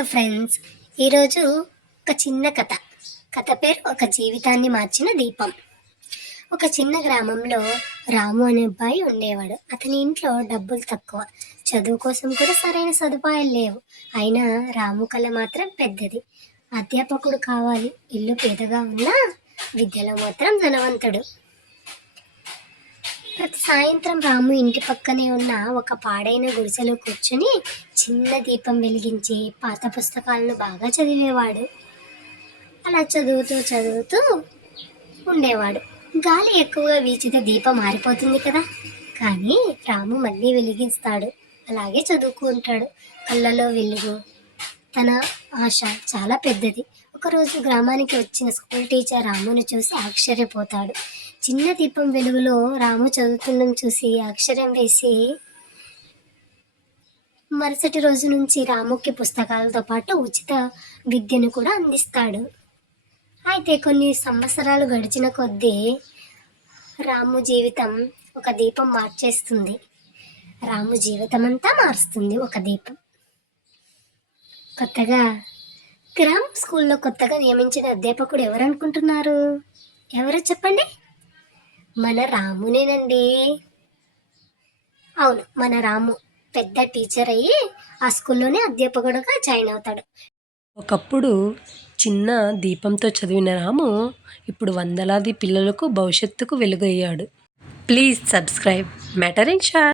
Hello friends, ఈరోజు ఒక చిన్న కథ. కథ పేరు ఒక జీవితాన్ని మార్చిన దీపం. ఒక చిన్న గ్రామంలో రాము అనే అబ్బాయి ఉండేవాడు. అతని ఇంట్లో డబ్బులు తక్కువ, చదువు కోసం కూడా సరైన సదుపాయాలు లేవు. అయినా రాము కళ మాత్రం పెద్దది. అధ్యాపకుడు కావాలి. ఇల్లు పేదగా ఉన్నా విద్యలో మాత్రం ధనవంతుడు. ప్రతి సాయంత్రం రాము ఇంటి పక్కనే ఉన్న ఒక పాడైన గుడిసెలో కూర్చుని చిన్న దీపం వెలిగించి పాత పుస్తకాలను బాగా చదివేవాడు. అలా చదువుతూ చదువుతూ ఉండేవాడు. గాలి ఎక్కువగా వీచితే దీపం మారిపోతుంది కదా, కానీ రాము మళ్ళీ వెలిగిస్తాడు. అలాగే చదువుకుంటాడు. కళ్ళలో వెలుగు, తన ఆశ చాలా పెద్దది. ఒకరోజు గ్రామానికి వచ్చిన స్కూల్ టీచర్ రామును చూసి ఆశ్చర్యపోతాడు. చిన్న దీపం వెలుగులో రాము చదువుతుండడం చూసి అక్షరం వేసి మరుసటి రోజు నుంచి రాముకి పుస్తకాలతో పాటు ఉచిత విద్యను కూడా అందిస్తాడు. అయితే కొన్ని సంవత్సరాలు గడిచిన కొద్దీ రాము జీవితం ఒక దీపం మార్చేస్తుంది. రాము జీవితం అంతా మారుస్తుంది ఒక దీపం. కొత్తగా గ్రామ స్కూల్లో కొత్తగా నియమించిన అధ్యాపకుడు ఎవరు అనుకుంటున్నారు? ఎవరో చెప్పండి. మన రామునేనండి. అవును, మన రాము పెద్ద టీచర్ అయ్యి ఆ స్కూల్లోనే అధ్యాపకుడుగా జాయిన్ అవుతాడు. ఒకప్పుడు చిన్న దీపంతో చదివిన రాము ఇప్పుడు వందలాది పిల్లలకు భవిష్యత్తుకు వెలుగయ్యాడు. Please subscribe matter in short.